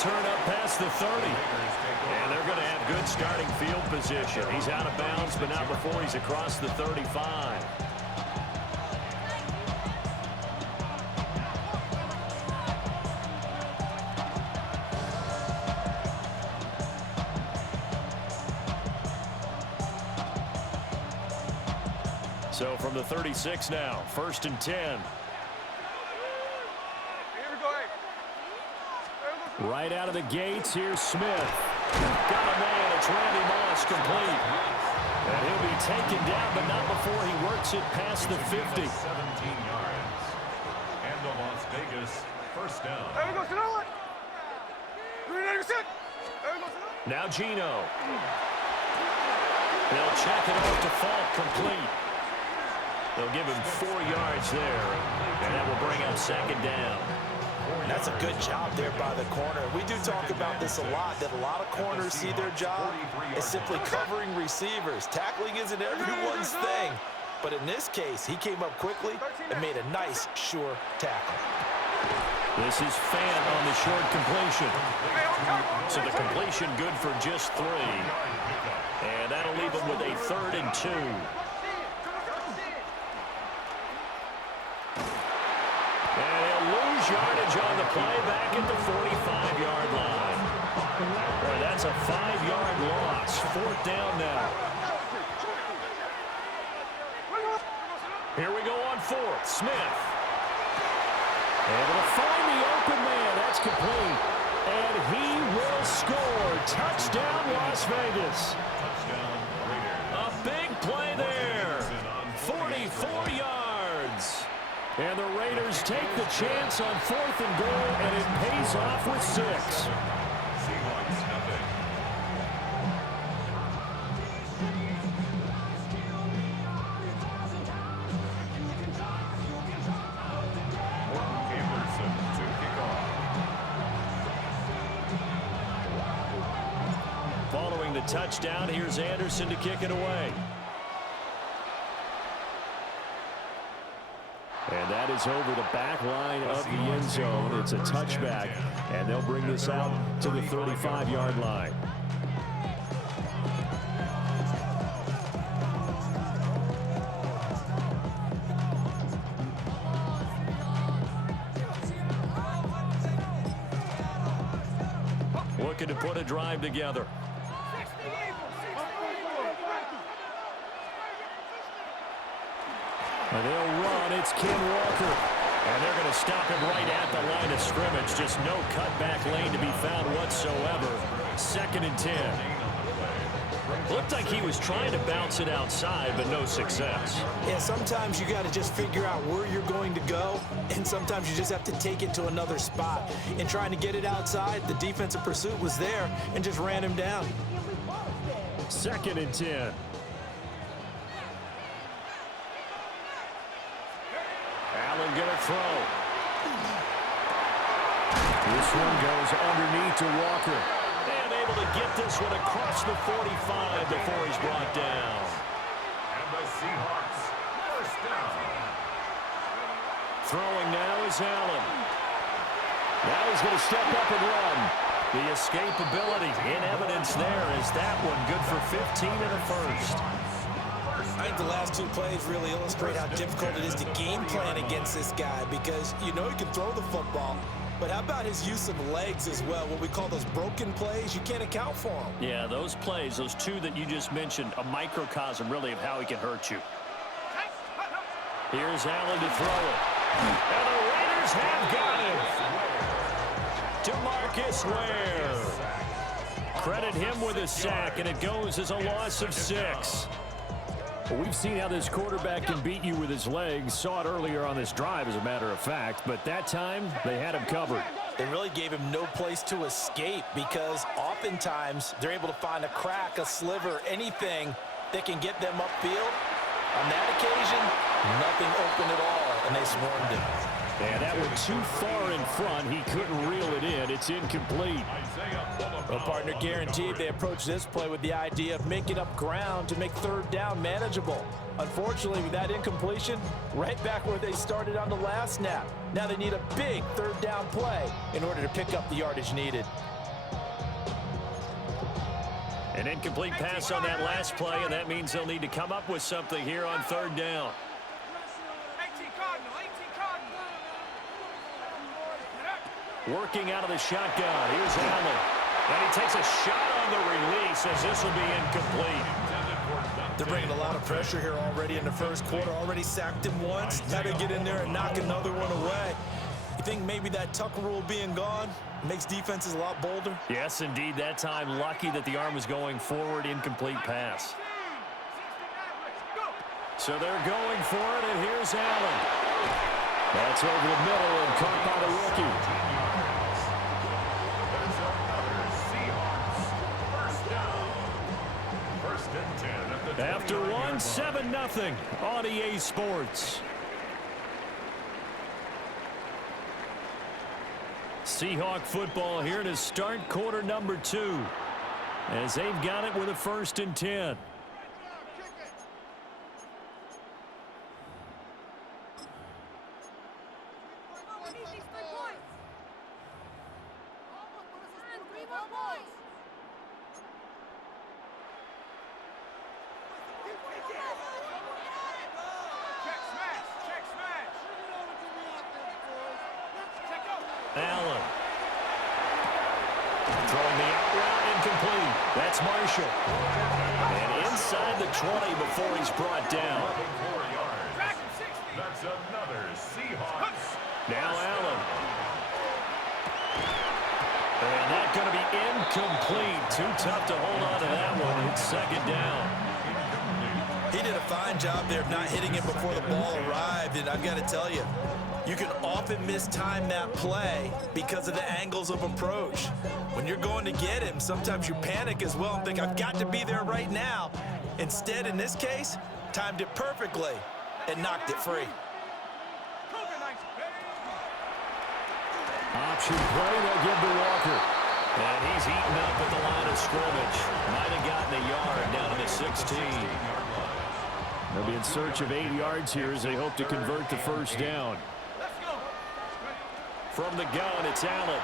return up past the 30. And they're going to have good starting field position. He's out of bounds, but not before he's across the 35. So from the 36 now, 1st and 10. Right out of the gates, here's Smith. Got a man, it's Randy Moss, complete. And he'll be taken down, but not before he works it past the 50. 17 yards. And the Las Vegas first down. Now Gino. They'll check it off to Falk, complete. They'll give him 4 yards there, and that will bring up 2nd down. That's a good job there by the corner. We do talk about this a lot, that a lot of corners see their job as simply covering receivers. Tackling isn't everyone's thing. But in this case, he came up quickly and made a nice, sure tackle. This is Fant on the short completion. So the completion good for just 3. And that'll leave him with a 3rd and 2. Yardage on the play back at the 45-yard line. Boy, that's a 5-yard loss. 4th down now. Here we go on 4th. Smith. Able to find the open man. That's complete. And he will score. Touchdown, Las Vegas. A big play there. 44 yards. And the Raiders take the chance on 4th and goal, and it pays off with 6. Seahawks have it. Anderson to kick off. Following the touchdown, here's Anderson to kick it away. And that is over the back line of the end zone. It's a touchback, and they'll bring this out to the 35-yard line. Looking to put a drive together. And they'll run. It's Ken Walker. And they're going to stop him right at the line of scrimmage. Just no cutback lane to be found whatsoever. 2nd and 10. Looked like he was trying to bounce it outside, but no success. Yeah, sometimes you got to just figure out where you're going to go, and sometimes you just have to take it to another spot. And trying to get it outside, the defensive pursuit was there and just ran him down. 2nd and 10. Allen gonna throw. This one goes underneath to Walker. And able to get this one across the 45 before he's brought down. And the Seahawks first down. Throwing now is Allen. Now he's going to step up and run. The escapability in evidence there is that one good for 15 in the 1st. I think the last 2 plays really illustrate how difficult it is to game plan against this guy, because you know he can throw the football, but how about his use of legs as well? What we call those broken plays, you can't account for them. Yeah, those plays, those 2 that you just mentioned, a microcosm really of how he can hurt you. Here's Allen to throw it. And the Raiders have got him. DeMarcus Ware. Credit him with a sack, and it goes as a loss of 6. Well, we've seen how this quarterback can beat you with his legs. Saw it earlier on this drive, as a matter of fact. But that time, they had him covered. They really gave him no place to escape, because oftentimes they're able to find a crack, a sliver, anything that can get them upfield. On that occasion, nothing open at all, and they swarmed him. And that went too far in front. He couldn't reel it in. It's incomplete. Well, partner, guaranteed they approach this play with the idea of making up ground to make third down manageable. Unfortunately, with that incompletion, right back where they started on the last snap. Now they need a big third down play in order to pick up the yardage needed. An incomplete pass on that last play, and that means they'll need to come up with something here on third down. Working out of the shotgun. Here's Allen. And he takes a shot on the release as this will be incomplete. They're bringing a lot of pressure here already in the first quarter. Already sacked him once. Got to get in there and knock another one away. You think maybe that Tucker rule being gone makes defenses a lot bolder? Yes, indeed. That time, lucky that the arm was going forward. Incomplete pass. So they're going for it, and here's Allen. That's over the middle and caught by the rookie. After one, 7-0 on EA Sports. Seahawk football here to start quarter number 2 as they've got it with a 1st and 10. Allen. Throwing the out route incomplete. That's Marshall. And inside the 20 before he's brought down. That's another Seahawks. Now Allen. And that's going to be incomplete. Too tough to hold on to that one. It's 2nd down. He did a fine job there of not hitting it before the ball arrived, and I've got to tell you, you can often mistime that play because of the angles of approach. When you're going to get him, sometimes you panic as well and think, I've got to be there right now. Instead, in this case, timed it perfectly and knocked it free. Option play, they'll give to Walker. And he's eaten up at the line of scrimmage. Might have gotten a yard down to the 16. They'll be in search of 8 yards here as they hope to convert the 1st down. From the gun, it's Allen.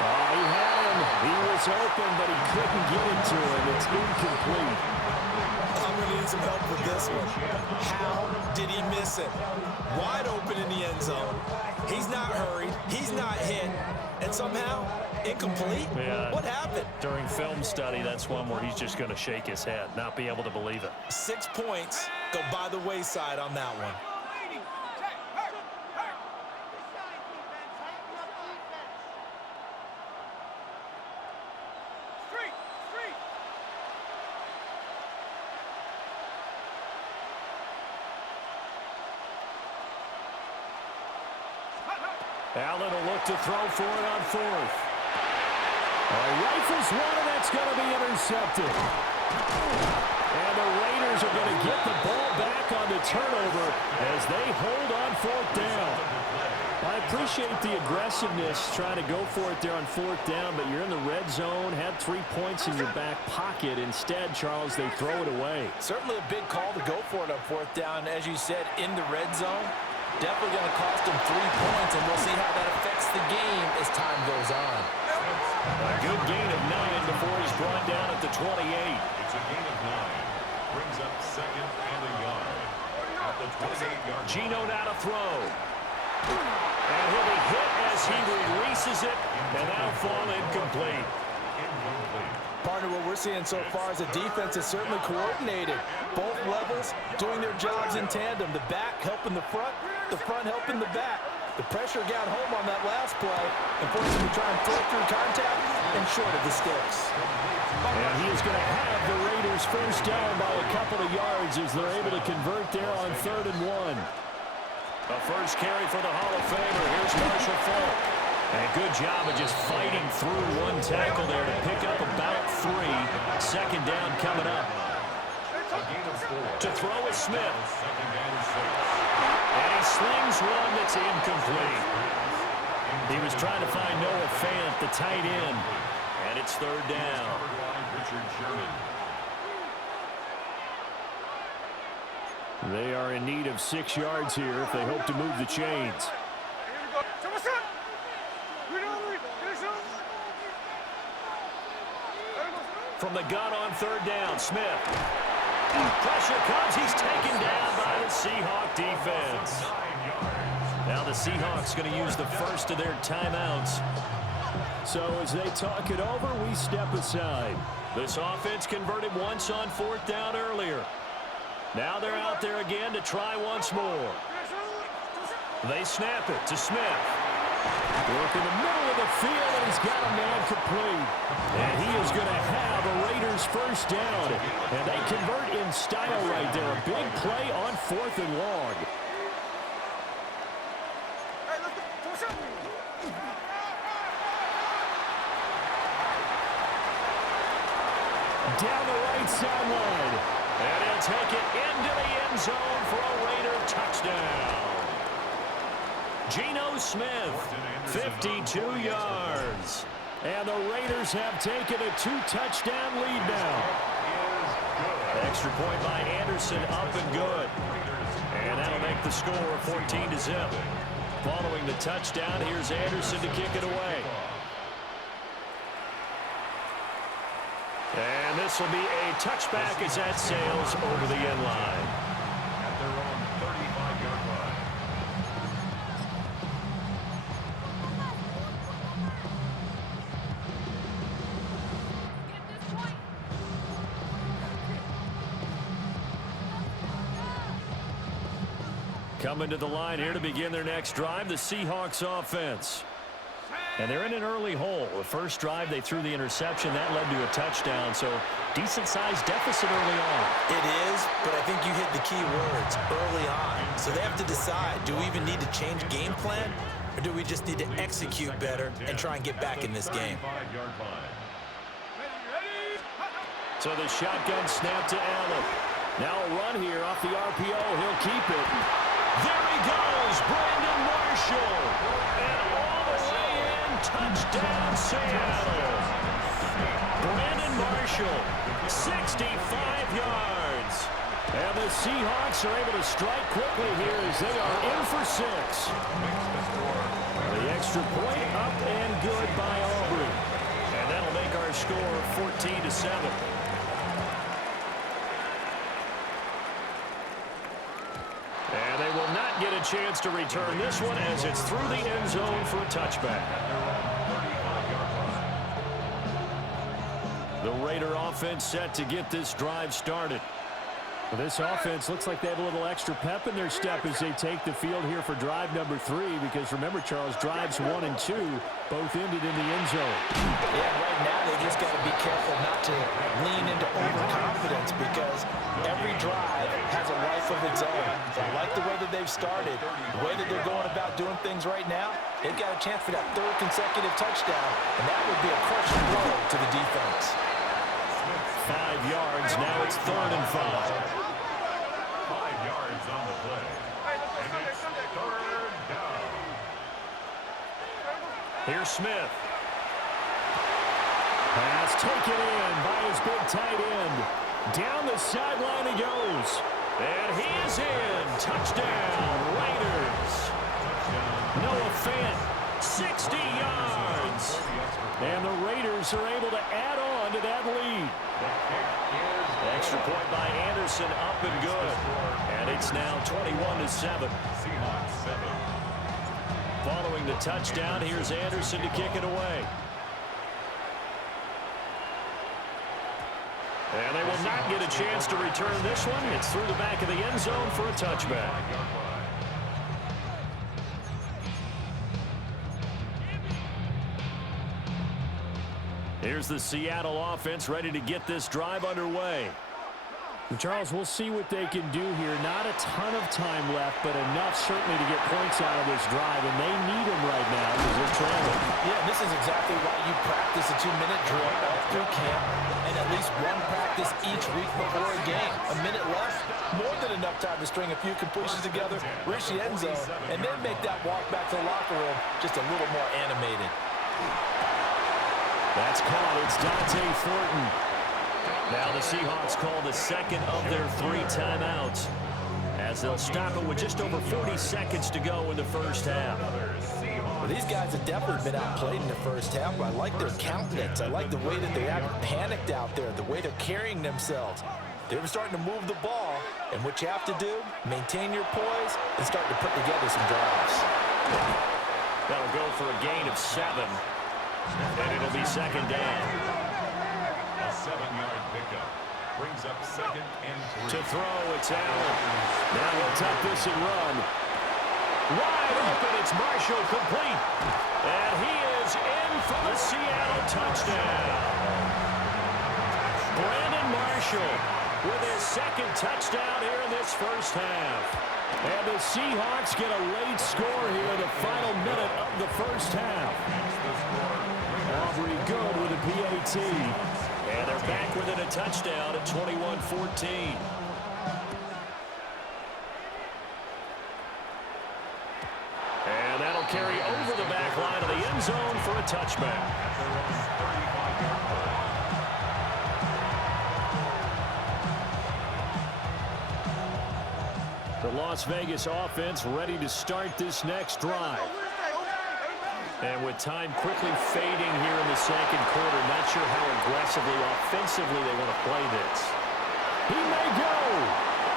Oh, he had him. He was open, but he couldn't get it to him. It's incomplete. I'm going to need some help with this one. How did he miss it? Wide open in the end zone. He's not hurried. He's not hit. And somehow, incomplete? Yeah. What happened? During film study, that's one where he's just going to shake his head, not be able to believe it. 6 points go by the wayside on that one. Allen will look to throw for it on 4th. Rifles one, and that's going to be intercepted. And the Raiders are going to get the ball back on the turnover as they hold on 4th down. I appreciate the aggressiveness trying to go for it there on 4th down, but you're in the red zone, had 3 points in your back pocket. Instead, Charles, they throw it away. Certainly a big call to go for it on 4th down. As you said, in the red zone. Definitely going to cost him 3 points, and we'll see how that affects the game as time goes on. A good gain of 9 before he's brought down at the 28. It's a gain of 9. Brings up 2nd and a yard. At the 28-yard line. Gino now to throw. And he'll be hit as he releases it, and that'll fall incomplete. Partner, what we're seeing so far is the defense is certainly coordinated. Both levels doing their jobs in tandem. The back helping the front helping the back. The pressure got home on that last play and forced him to try and throw through contact and short of the sticks. And he is going to have the Raiders 1st down by a couple of yards as they're able to convert there on 3rd and 1. A first carry for the Hall of Famer. Here's Marshall Faulk. And a good job of just fighting through one tackle there to pick up about 3. 2nd down coming up. To throw is Smith. And he slings Here's one that's incomplete. He was trying to find Noah Fant, the tight end, and it's third down. They are in need of 6 yards here if they hope to move the chains. From the gun on third down, Smith. Pressure comes. He's taken down by the Seahawk defense. Now the Seahawks going to use the first of their timeouts. So as they talk it over, we step aside. This offense converted once on fourth down earlier. Now they're out there again to try once more. They snap it to Smith. Work in the middle of the field, and he's got a man complete. And he is going to have a Raiders first down. And they convert in style right there. A big play on fourth and long. Down the right sideline. And he'll take it into the end zone for a Raider touchdown. Geno Smith, 52 yards. And the Raiders have taken a 2-touchdown lead now. Extra point by Anderson, up and good. And that'll make the score 14-0. Following the touchdown, here's Anderson to kick it away. And this will be a touchback as that sails over the end line. At their own 35-yard line. Coming to the line here to begin their next drive, the Seahawks offense. And they're in an early hole. The first drive, they threw the interception. That led to a touchdown, so decent-sized deficit early on. It is, but I think you hit the key words, early on. So they have to decide, do we even need to change game plan, or do we just need to execute better and try and get back in this game? So the shotgun snap to Allen. Now a run here off the RPO. He'll keep it. There he goes, Brandon Marshall. And all the way in, touchdown Seattle. Brandon Marshall, 65 yards. And the Seahawks are able to strike quickly here as they are in for 6. The extra point up and good by Aubrey. And that'll make our score 14-7. And they will not get a chance to return this one as it's through the end zone for a touchback. The Raider offense set to get this drive started. Well, this offense looks like they have a little extra pep in their step as they take the field here for drive number 3, because remember, Charles, drives 1 and 2 both ended in the end zone. Yeah, right now they just got to be careful not to lean into overconfidence, because every drive has a life of its own. I like the way that they've started, the way that they're going about doing things right now. They've got a chance for that 3rd consecutive touchdown, and that would be a crushing blow to the defense. 5 yards, now it's 3rd and 5. 5 yards on the play. And it's 3rd down. Here's Smith. Pass taken in by his big tight end. Down the sideline he goes. And he is in. Touchdown, Raiders. Noah Fant, 60 yards. And the Raiders are able to add on to that lead. Extra point by Anderson, up and good. And it's now 21-7. Following the touchdown, here's Anderson to kick it away. And they will not get a chance to return this one. It's through the back of the end zone for a touchback. Here's the Seattle offense ready to get this drive underway. And Charles, we'll see what they can do here. Not a ton of time left, but enough certainly to get points out of this drive, and they need them right now because they're trailing. Yeah, this is exactly why you practice a 2-minute drill all through camp, and at least one practice each week before a game. A minute left, more than enough time to string a few completions together, reach the end zone, and then make that walk back to the locker room just a little more animated. That's caught. It's Dante Thornton. Now the Seahawks call the second of their 3 timeouts, as they'll stop it with just over 40 seconds to go in the first half. Well, these guys have definitely been outplayed in the first half, but I like their countenance. I like the way that they haven't panicked out there, the way they're carrying themselves. They're starting to move the ball, and what you have to do, maintain your poise and start to put together some drives. That'll go for a gain of 7, and it'll be second down. A 7-yard pickup brings up second and 3. To throw, it's Allen. Now he'll tuck this and run. Wide open, it's Marshall, complete. And he is in for the Seattle touchdown. Brandon Marshall with his second touchdown here in this first half. And the Seahawks get a late score here in the final minute of the first half. Aubrey good with a PAT. And they're back within a touchdown at 21-14. And that'll carry over the back line of the end zone for a touchback. The Las Vegas offense ready to start this next drive. And with time quickly fading here in the second quarter, not sure how aggressively, offensively they want to play this. He may go,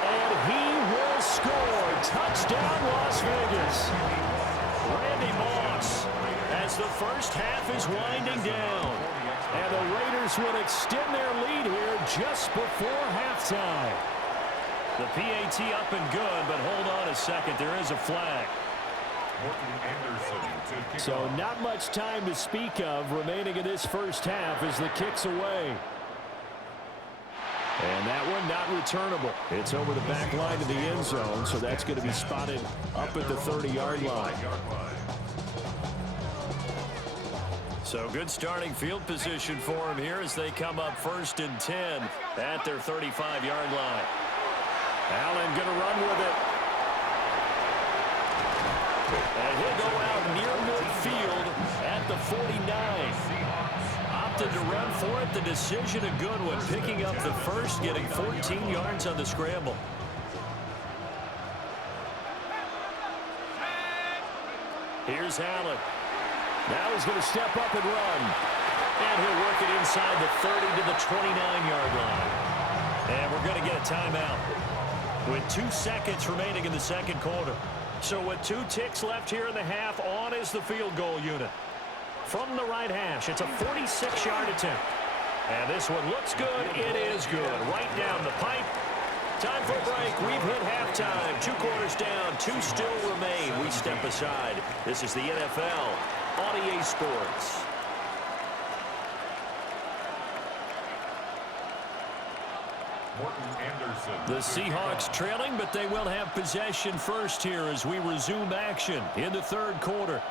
and he will score. Touchdown, Las Vegas. Randy Moss, as the first half is winding down. And the Raiders will extend their lead here just before halftime. The PAT up and good, but hold on a second. There is a flag. So not much time to speak of remaining in this first half as the kick's away. And that one not returnable. It's over the back line of the end zone, so that's going to be spotted up at the 30-yard line. So good starting field position for him here as they come up 1st and 10 at their 35-yard line. Allen going to run with it. And he'll go out near midfield at the 49. Opted to run for it. The decision a good one. Picking up the first, getting 14 yards on the scramble. Here's Allen. Now he's going to step up and run. And he'll work it inside the 30 to the 29-yard line. And we're going to get a timeout with 2 seconds remaining in the second quarter. So with 2 ticks left here in the half, on is the field goal unit. From the right hash, it's a 46-yard attempt. And this one looks good. It is good. Right down the pipe. Time for a break. We've hit halftime. 2 quarters down. 2 still remain. We step aside. This is the NFL on EA Sports. The Seahawks trailing, but they will have possession first here as we resume action in the third quarter.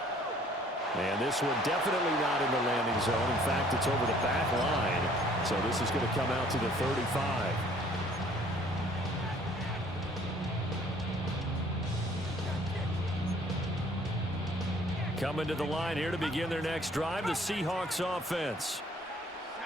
And this one definitely not in the landing zone. In fact, it's over the back line. So this is going to come out to the 35. Coming to the line here to begin their next drive, the Seahawks offense.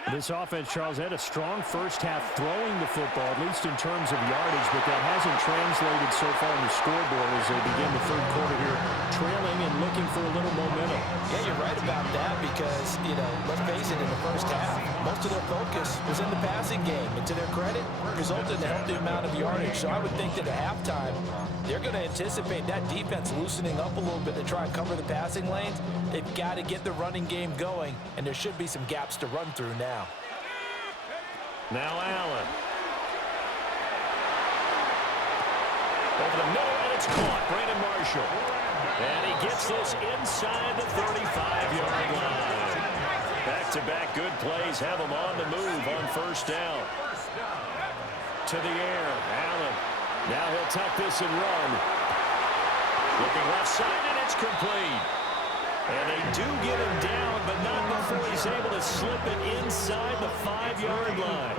This offense, Charles, had a strong first half throwing the football, at least in terms of yardage, but that hasn't translated so far on the scoreboard as they begin the third quarter here, trailing and looking for a little momentum. Yeah, you're right about that because, let's face it, in the first half, most of their focus was in the passing game. And to their credit, resulted in a healthy amount of yardage. So I would think that at halftime, they're going to anticipate that defense loosening up a little bit to try and cover the passing lanes. They've got to get the running game going, and there should be some gaps to run through now. Now Allen. Over the middle, and it's caught. Brandon Marshall. And he gets this inside the 35-yard line. Back-to-back good plays have him on the move on first down. To the air, Allen. Now he'll tuck this and run. Looking left side, and it's complete. And they do get him down, but not before he's able to slip it inside the 5-yard line.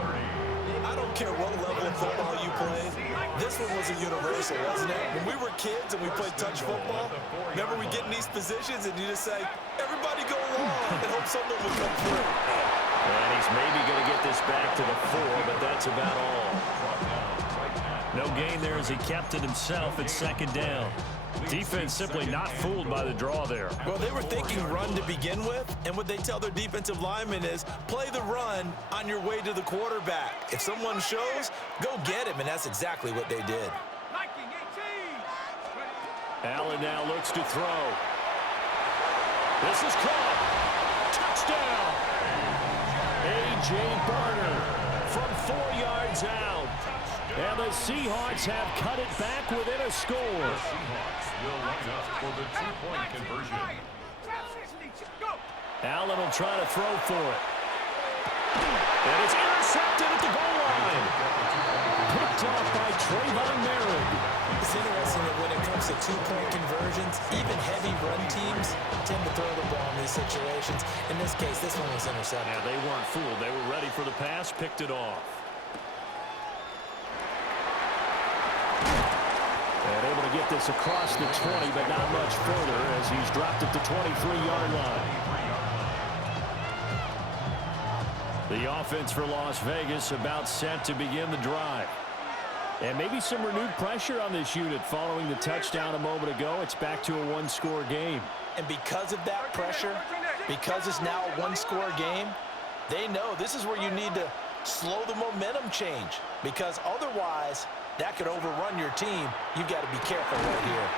I don't care what level of football you played. This one was a universal, wasn't it? When we were kids and we played touch football, remember we get in these positions and you just say, everybody go long and hope someone would come through. And he's maybe going to get this back to the 4, but that's about all. No gain there as he kept it himself at 2nd down. Defense simply not fooled by the draw there. Well, they were thinking run to begin with, and what they tell their defensive linemen is play the run on your way to the quarterback. If someone shows, go get him, and that's exactly what they did. Allen now looks to throw. This is caught. Touchdown. A.J. Barner from 4 yards out. And the Seahawks have cut it back within a score. The Seahawks will line up for the 2-point conversion. Allen will try to throw for it. And it's intercepted at the goal line. Picked off by Trayvon Merritt. It's interesting that when it comes to 2-point conversions, even heavy run teams tend to throw the ball in these situations. In this case, this one was intercepted. Yeah, they weren't fooled. They were ready for the pass, picked it off. And able to get this across the 20, but not much further as he's dropped at the 23-yard line. The offense for Las Vegas about set to begin the drive. And maybe some renewed pressure on this unit following the touchdown a moment ago. It's back to a 1-score game. And because of that pressure, because it's now a 1-score game, they know this is where you need to slow the momentum change, because otherwise that could overrun your team. You've got to be careful right here.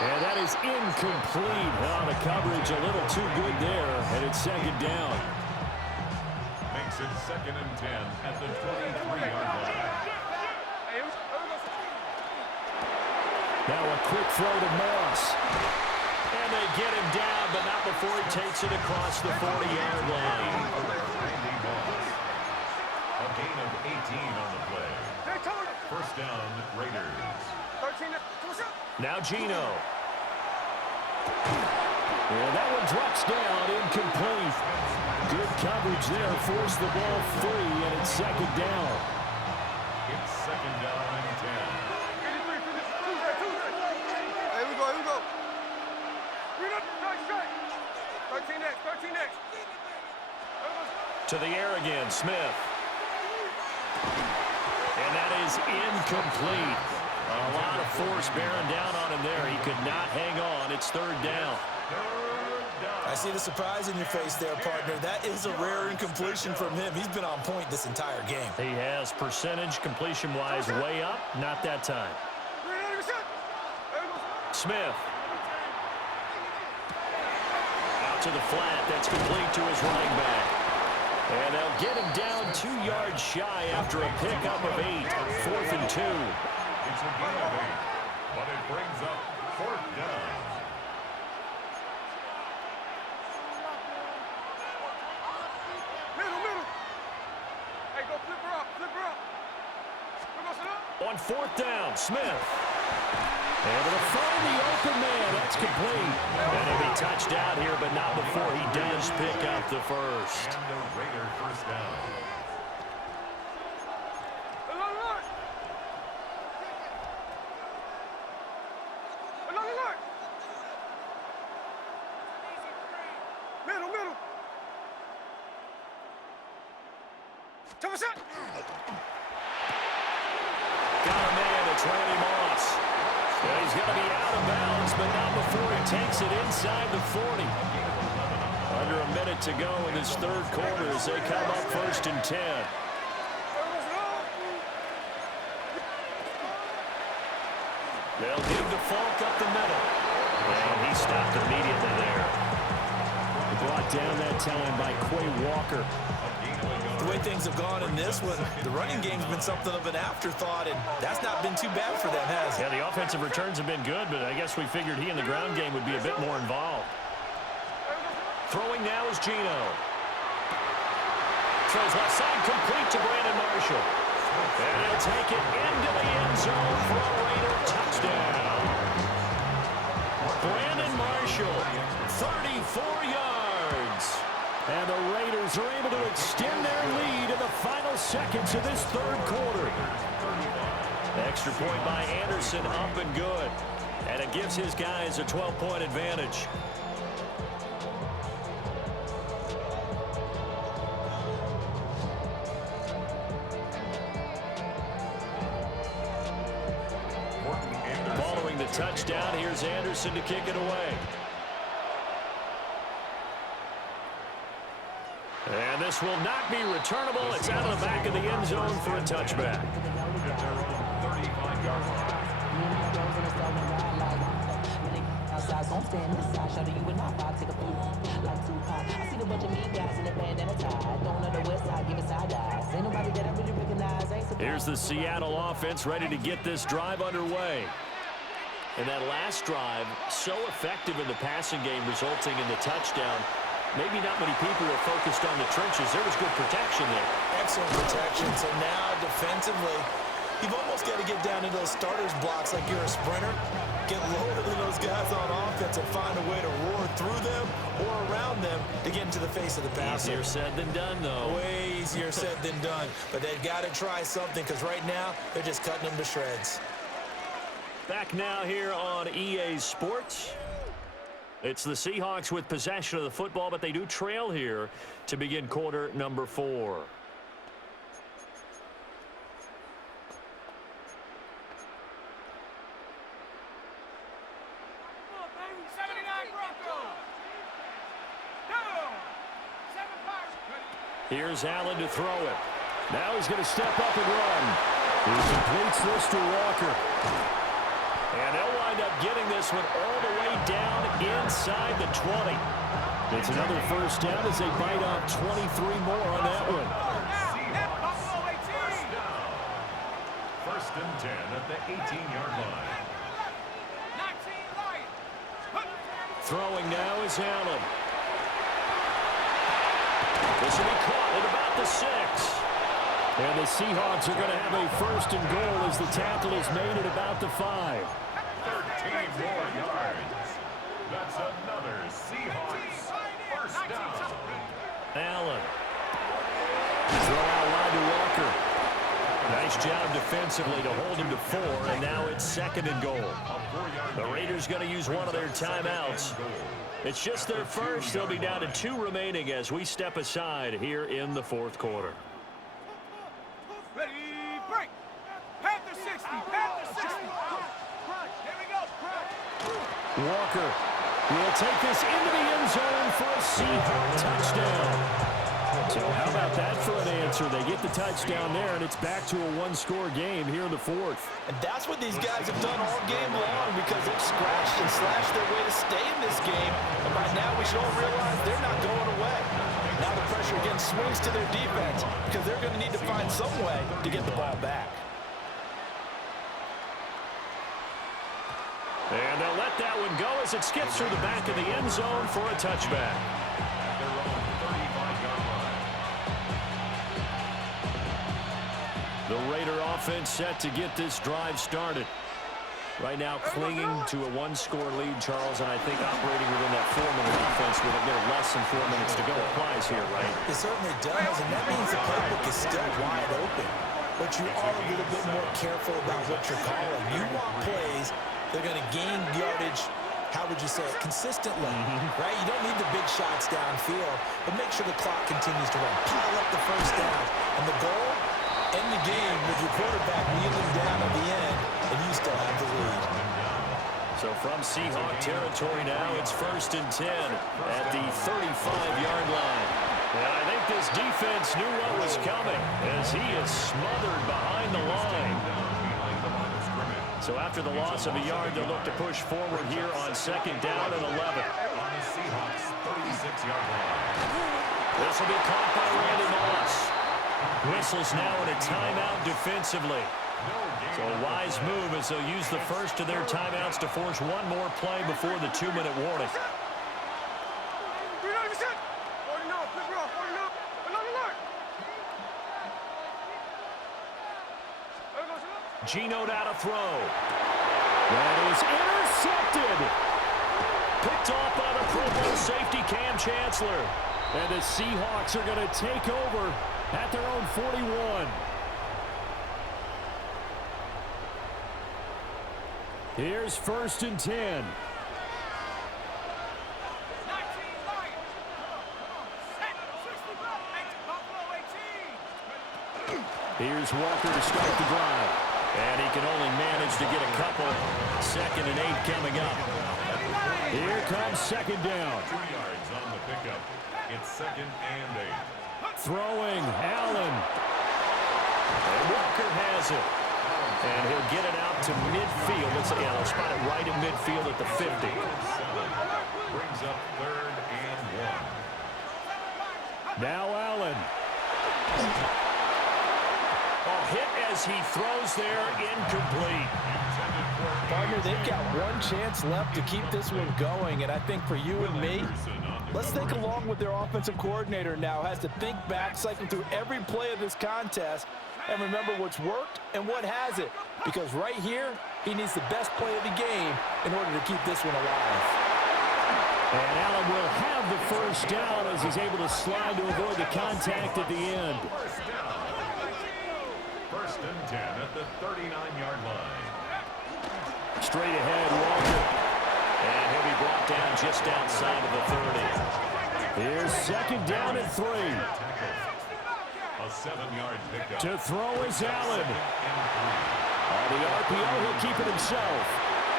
And that is incomplete. Oh, the coverage a little too good there, and it's 2nd down. Makes it 2nd and 10 at the 23-yard line. Now a quick throw to Moss. And they get him down, but not before he takes it across the 40-yard line. A gain of 18 on the play. 1st down, Raiders. Now Geno. And that one drops down, incomplete. Good coverage there, forced the ball free, and it's 2nd down. It's 2nd down and 10. Here we go. 13 next. To the air again, Smith. And that is incomplete. A lot of force bearing down on him there. He could not hang on. It's 3rd down. I see the surprise in your face there, partner. That is a rare incompletion from him. He's been on point this entire game. He has percentage completion-wise way up. Not that time. Smith. Out to the flat. That's complete to his running back. And they'll get him down 2 yards shy after a pickup of 8. 4th and 2. It's a gain of 8, but it brings up 4th down. Middle. Hey, go flip her up. On 4th down, Smith. Able to find the open man. That's complete. And he'll be touched out here, but not before he does pick up the first. And the Raider 1st down. Middle. Got a man, it's Randy Moss. And he's going to be out of bounds, but not before he takes it inside the 40. Under a minute to go in this 3rd quarter as they come up 1st and 10. They'll give to Falk up the middle. And he stopped immediately there. Brought down that time by Quay Walker. The way things have gone in this one, the running game's been something of an afterthought, and that's not been too bad for them, has it? Yeah, the offensive returns have been good, but I guess we figured he in the ground game would be a bit more involved. Throwing now is Geno. Throws left side complete to Brandon Marshall. And he'll take it into the end zone for a Raider touchdown. Brandon Marshall, 34 yards. And the Raiders are able to extend their lead in the final seconds of this third quarter. Extra point by Anderson, up and good. And it gives his guys a 12-point advantage. Following the touchdown, here's Anderson to kick it away. And this will not be returnable. It's out of the back of the end zone for a touchback. Here's the Seattle offense ready to get this drive underway. And that last drive, so effective in the passing game, resulting in the touchdown. Maybe not many people were focused on the trenches. There was good protection there. Excellent protection. So now defensively, you've almost got to get down into those starters blocks like you're a sprinter. Get lower than those guys on offense and find a way to roar through them or around them to get into the face of the passer. Easier said than done, though. Way easier said than done. But they've got to try something because right now they're just cutting them to shreds. Back now here on EA Sports. It's the Seahawks with possession of the football, but they do trail here to begin quarter number 4. Here's Allen to throw it. Now he's going to step up and run. He completes this to Walker. And they'll wind up getting this one all the way down inside the 20. It's another first down as they bite off 23 more on that one. First and 10 at the 18-yard line. Throwing now is Allen. This will be caught at about the 6. And the Seahawks are going to have a first and goal as the tackle is made at about the 5. 13 more yards. That's another Seahawks first down. Allen. Throw out wide to Walker. Nice job defensively to hold him to 4, and now it's second and goal. The Raiders going to use one of their timeouts. It's just their first. They'll be down to 2 remaining as we step aside here in the fourth quarter. Ready, break. Panther 60, Panther 60. Here we go. Walker will take this into the end zone for a Seahawk touchdown. So how about that for an answer? They get the touchdown there, and it's back to a one-score game here in the fourth. And that's what these guys have done all game long because they've scratched and slashed their way to stay in this game. And by now we should all realize they're not going away. Now the pressure again swings to their defense because they're going to need to find some way to get the ball back. And they'll let that one go as it skips through the back of the end zone for a touchback. The Raider offense set to get this drive started. Right now clinging to a one-score lead, Charles, and I think operating within that 4-minute offense with a little less than 4 minutes to go applies here, right? It certainly does, and that means the playbook is still wide open. But you are a little bit more careful about what you're calling. You want plays that are going to gain yardage, how would you say it, consistently, right? You don't need the big shots downfield, but make sure the clock continues to run. Pile up the first down. And the goal, end the game with your quarterback kneeling down at the end, and you still have the lead. So from Seahawk territory now, it's first and 10 at the 35-yard line. And I think this defense knew what was coming as he is smothered behind the line. So after the loss of a yard, they'll look to push forward here on second down and 11. On the Seahawks 36-yard line. This will be caught by Randy Moss. Whistles now in a timeout defensively. So a wise move as they'll use the first of their timeouts to force one more play before the 2-minute warning. Geno out to throw. That is intercepted. Picked off by the Pro Bowl safety Cam Chancellor. And the Seahawks are going to take over at their own 41. Here's 1st and 10. Here's Walker to start the drive. And he can only manage to get a couple. 2nd and 8 coming up. Here comes 2nd down. 2 yards on the pickup. It's 2nd and 8. Throwing, Allen. And Walker has it. And he'll get it out to midfield. They'll spot it right in midfield at the 50. Brings up 3rd and 1. Now Allen. Hit as he throws there, incomplete. Partner, they've got one chance left to keep this one going, and I think for you and me, let's think along with their offensive coordinator now. Has to think back, cycle through every play of this contest, and remember what's worked and what hasn't. Because right here, he needs the best play of the game in order to keep this one alive. And Allen will have the 1st down as he's able to slide to avoid the contact at the end. 1st and 10 at the 39-yard line. Straight ahead, Walker. And he'll be brought down just outside of the 30. Here's 2nd down and 3. A 7-yard pickup. To throw is Allen. On the RPO, he'll keep it himself.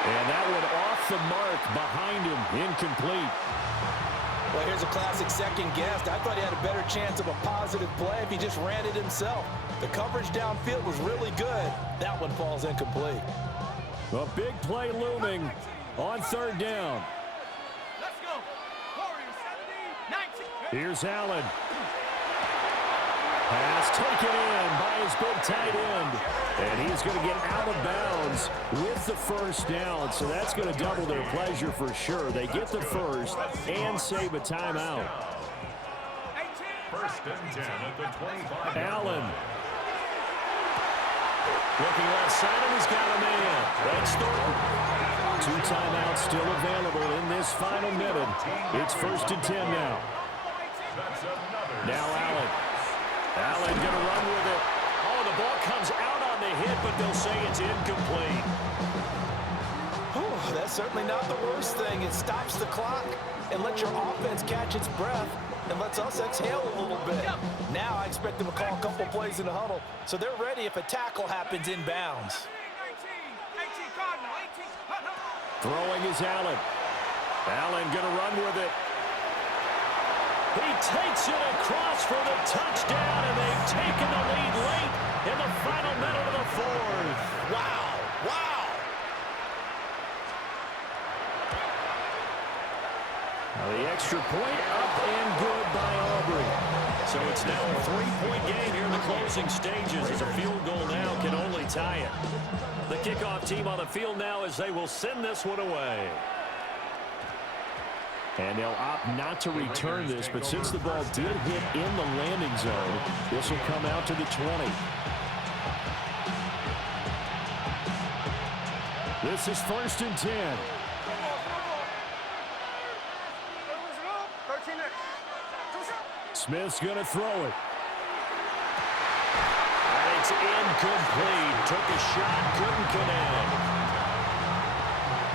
And that one off the mark behind him, incomplete. Well, here's a classic second guess. I thought he had a better chance of a positive play if he just ran it himself. The coverage downfield was really good. That one falls incomplete. A big play looming on 3rd down. Let's go. Warriors 70, 19. Here's Allen. Pass taken in by his big tight end. And he's going to get out of bounds with the 1st down. So that's going to double their pleasure for sure. They get the 1st and save a timeout. 1st and 10 at the 25. Allen. Looking left side, and he's got a man. That's Thornton. 2 timeouts still available in this final minute. It's 1st and 10 now. Now Allen. Allen going to run with it. Oh, the ball comes out on the hit, but they'll say it's incomplete. Whew, that's certainly not the worst thing. It stops the clock and lets your offense catch its breath and lets us exhale a little bit. Now I expect them to call a couple plays in the huddle, so they're ready if a tackle happens inbounds. 18, Cardinal, 18. Throwing is Allen. Allen going to run with it. He takes it across for the touchdown, and they've taken the lead late in the final minute of the 4th. Wow, wow. Now the extra point up and good by Aubrey. So it's now a 3-point game here in the closing stages as a field goal now can only tie it. The kickoff team on the field now as they will send this one away. And they'll opt not to return this, but since the ball did hit in the landing zone, this will come out to the 20. This is 1st and 10. Smith's going to throw it. And it's incomplete. Took a shot, couldn't connect.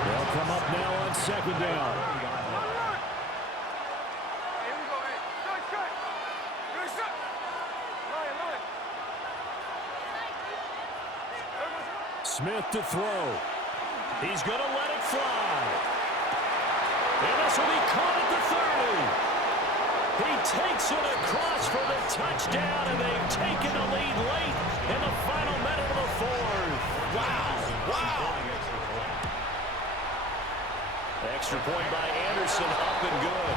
They'll come up now on 2nd down. Smith to throw. He's going to let it fly. And this will be caught at the 30. He takes it across for the touchdown, and they've taken the lead late in the final minute of the 4th. Wow, wow. Extra point by Anderson, up and good.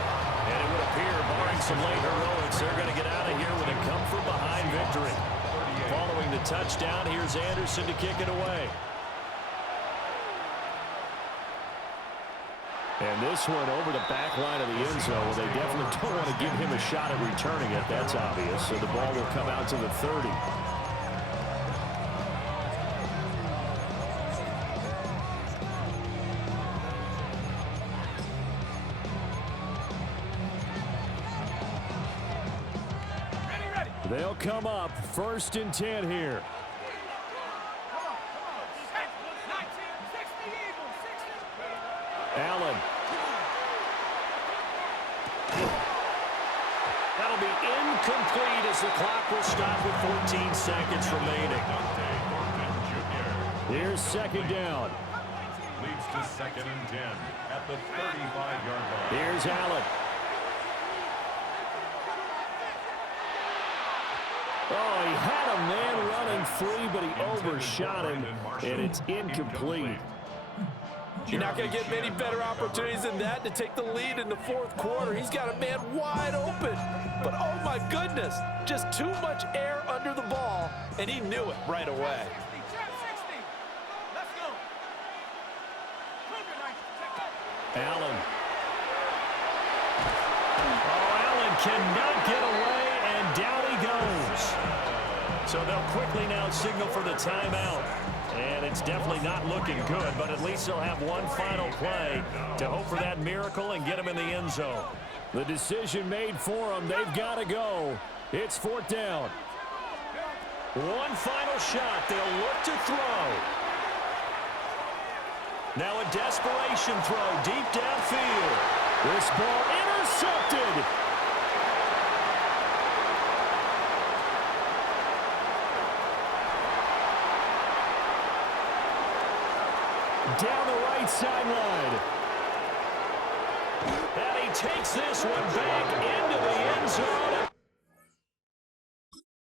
And it would appear, barring some late heroics, they're going to get out of here with a come-from-behind victory. Following the touchdown, here's Anderson to kick it away. And this one over the back line of the end zone. Well, they definitely don't want to give him a shot at returning it. That's obvious. So the ball will come out to the 30. They'll come up 1st and 10 here. Come on. Set. 1960 Eagles. 60. Allen. That'll be incomplete as the clock will stop with 14 seconds remaining. Here's 2nd down. Leads to 2nd and 10 at the 35-yard line. Here's Allen. Oh, he had a man running free, but he overshot him, and it's incomplete. You're not going to get many better opportunities than that to take the lead in the 4th quarter. He's got a man wide open. But, oh, my goodness, just too much air under the ball, and he knew it right away. 60. Let's go. Allen. Oh, Allen cannot get away, and down he goes. So they'll quickly now signal for the timeout. And it's definitely not looking good, but at least they'll have one final play to hope for that miracle and get him in the end zone. The decision made for them. They've got to go. It's 4th down. One final shot. They'll look to throw. Now a desperation throw deep downfield. This ball intercepted. Down the right sideline. And he takes this one back into the end zone.